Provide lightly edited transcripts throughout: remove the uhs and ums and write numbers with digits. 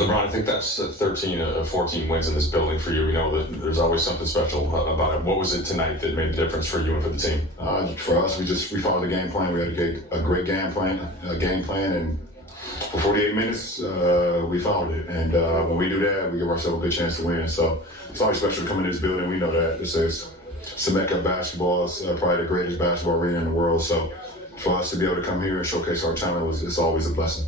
LeBron, I think that's 13 of 14 wins in this building for you. We know that there's always something special about it. What was it tonight that made the difference for you and for the team? For us, we followed the game plan. We had a great game plan, and for 48 minutes, we followed it. And when we do that, we give ourselves a good chance to win. So it's always special to come into this building. We know that this is Mecca basketball. It's probably the greatest basketball arena in the world. So for us to be able to come here and showcase our talent it's always a blessing.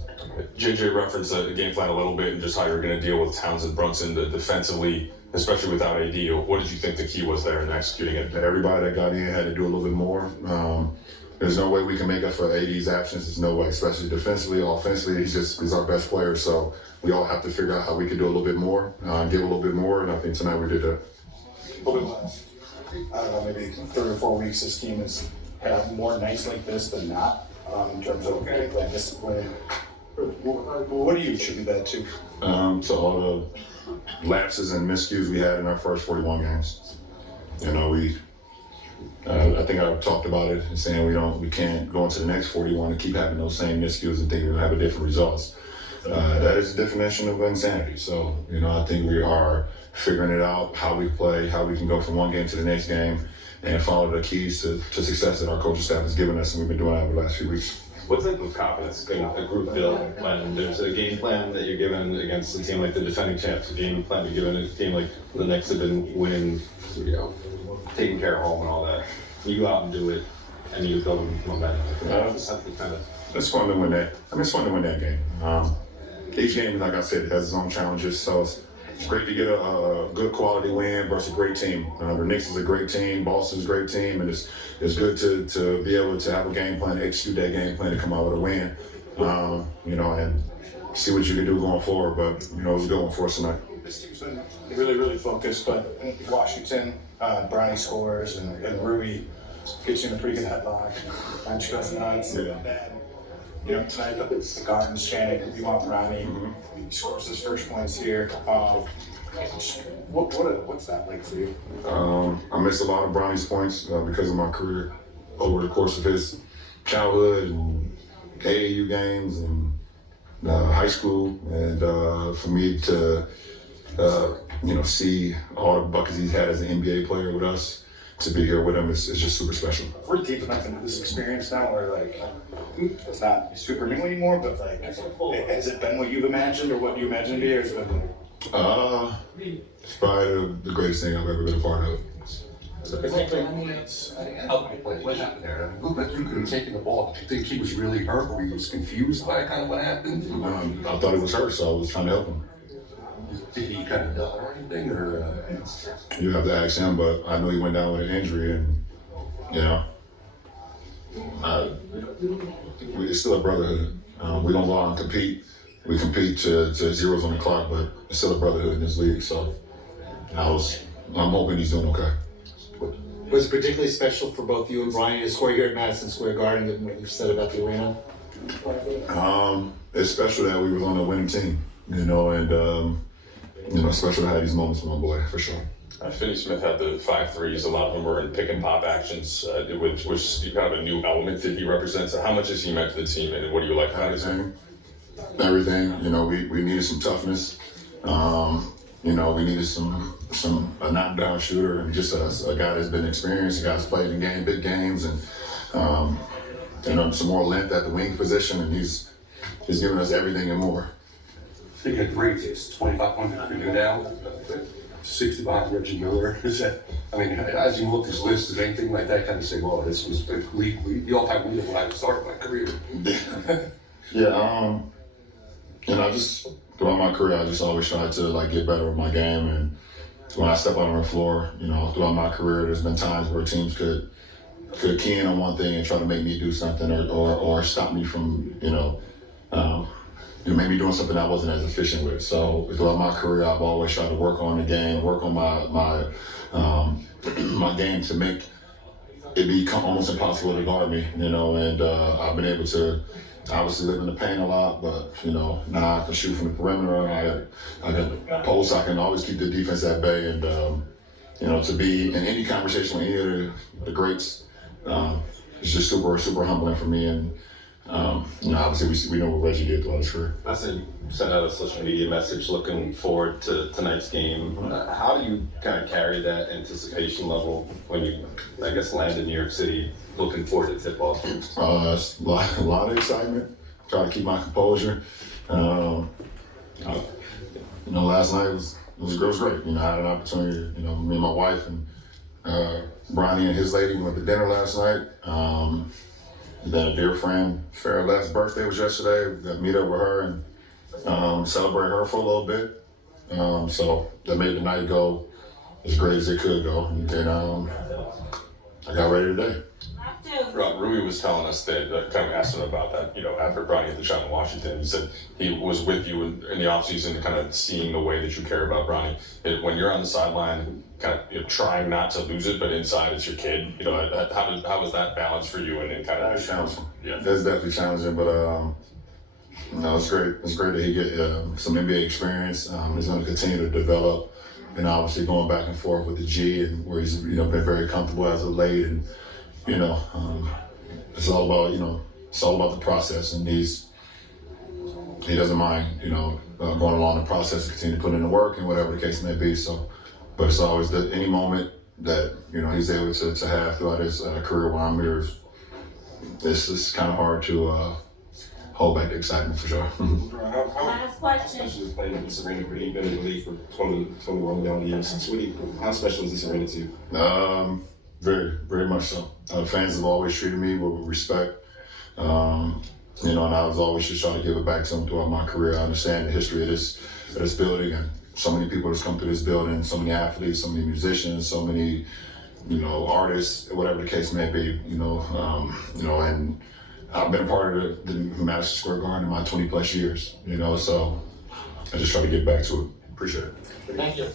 JJ referenced the game plan a little bit and just how you're going to deal with Towns and Brunson defensively, especially without AD. What did you think the key was there in executing it? Everybody that got in had to do a little bit more. There's no way we can make up for AD's absence. There's no way, especially defensively, offensively. He's our best player. So we all have to figure out how we can do a little bit more, give a little bit more. And I think tonight we did that. Over the last, I don't know, maybe 3 or 4 weeks, this team has had more nights like this than not in terms of discipline. What do you attribute that to? To all the lapses and miscues we had in our first 41 games. You know, I think I talked about it and saying we can't go into the next 41 and keep having those same miscues and think we'll have a different results. That is the definition of insanity. So, I think we are figuring it out, how we play, how we can go from one game to the next game and follow the keys to success that our coaching staff has given us, and we've been doing that over the last few weeks. What's it with confidence in a group build when there's a game plan that you're given against a team like the defending champs, a game plan you're given against a team like the Knicks have been winning, taking care of home and all that. You go out and do it, and you build momentum. It's fun to win that. It's fun to win that game. Each game, like I said, has its own challenges, so it's great to get a good quality win versus a great team. The Knicks is a great team, Boston's a great team, and it's good to be able to have a game plan, execute that game plan, to come out with a win, and see what you can do going forward. But, it was a good one for us tonight. This team's been really, really focused, but Washington, Bronny scores, and Rui gets you in a pretty good headlock. Bench goes nuts. Tonight the Gardens chanting, "We want Bronny." He scores his first points here. What's that like for you? I missed a lot of Bronny's points because of my career over the course of his childhood and AAU games and high school, and for me to see all the buckets he's had as an NBA player with us, to be here with him is just super special. We're deep enough into this experience now where it's not super new anymore, but has it been what you've imagined or what you imagined to be, or has it been? It's probably the greatest thing I've ever been a part of. What happened there? It looked like you could have taken the ball. Did you think he was really hurt, or he was confused by kind of what happened? I thought he was hurt, so I was trying to help him. Did he kind of die or anything, or? You have to ask him, but I know he went down with an injury, and it's still a brotherhood. We don't go out and compete. We compete to zeros on the clock, but it's still a brotherhood in this league. So I'm hoping he's doing okay. Was it particularly special for both you and Brian to score here at Madison Square Garden, given what you said about the arena? It's special that we were on a winning team, and special to have these moments with my boy, for sure. Finney-Smith had the 5 threes. A lot of them were in pick and pop actions, which was kind of a new element that he represents. How much has he meant to the team, and what do you like about his game? Everything. We needed some toughness. We needed a knockdown shooter, and just a guy that's been experienced, a guy that's played in big games, and some more length at the wing position, and he's giving us everything and more. He had great hits, 25 points for you now, 60 behind Reggie Miller. As you look at this list, is anything like that kind of say, well, this was the all-time leader when I started my career? Yeah, just throughout my career, I just always tried to get better with my game, and when I step out on the floor, throughout my career, there's been times where teams could key in on one thing and try to make me do something, or stop me from, maybe doing something I wasn't as efficient with. So throughout my career, I've always tried to work on the game, work on my my game to make it become almost impossible to guard me, and I've been able to obviously live in the paint a lot, but now I can shoot from the perimeter. I can post. I can always keep the defense at bay, and to be in any conversation with any of the greats, it's just super humbling for me, and Obviously we know what Reggie did throughout his career. I said you sent out a social media message looking forward to tonight's game. How do you kind of carry that anticipation level when you, I guess, land in New York City looking forward to tip-off? It's a lot of excitement. Try to keep my composure. Last night was great. I had an opportunity. Me and my wife and Bronny and his lady went to dinner last night. Then a dear friend, Farrah Left's birthday was yesterday. We got to meet up with her and celebrate her for a little bit. So that made the night go as great as it could go. And then I got ready today. Rui was telling us that, kind of asked him about that, after Bronny hit the shot in Washington. He said he was with you in the offseason, kind of seeing the way that you care about Bronny. When you're on the sideline, kind of trying not to lose it, but inside it's your kid. How was that balance for you? And kind of challenging. Yeah, That's definitely challenging, but it's great. It's great that he get some NBA experience. He's going to continue to develop, and obviously going back and forth with the G, and where he's been very comfortable as of late, and it's all about the process, and he doesn't mind going along the process and continue to put in the work and whatever the case may be. So, but it's always any moment that he's able to have throughout his career while I'm here. It's just kind of hard to hold back the excitement for sure. Last question. Special is playing in this arena for you. You've been in the league for 21 young years. How special is this arena to you? Very, very much so. Fans have always treated me with respect. And I've always just tried to give it back to them throughout my career. I understand the history of this building, and so many people that's come through this building, so many athletes, so many musicians, so many, artists, whatever the case may be, and I've been a part of the Madison Square Garden in my 20 plus years, so I just try to get back to it. Appreciate it. Thank you.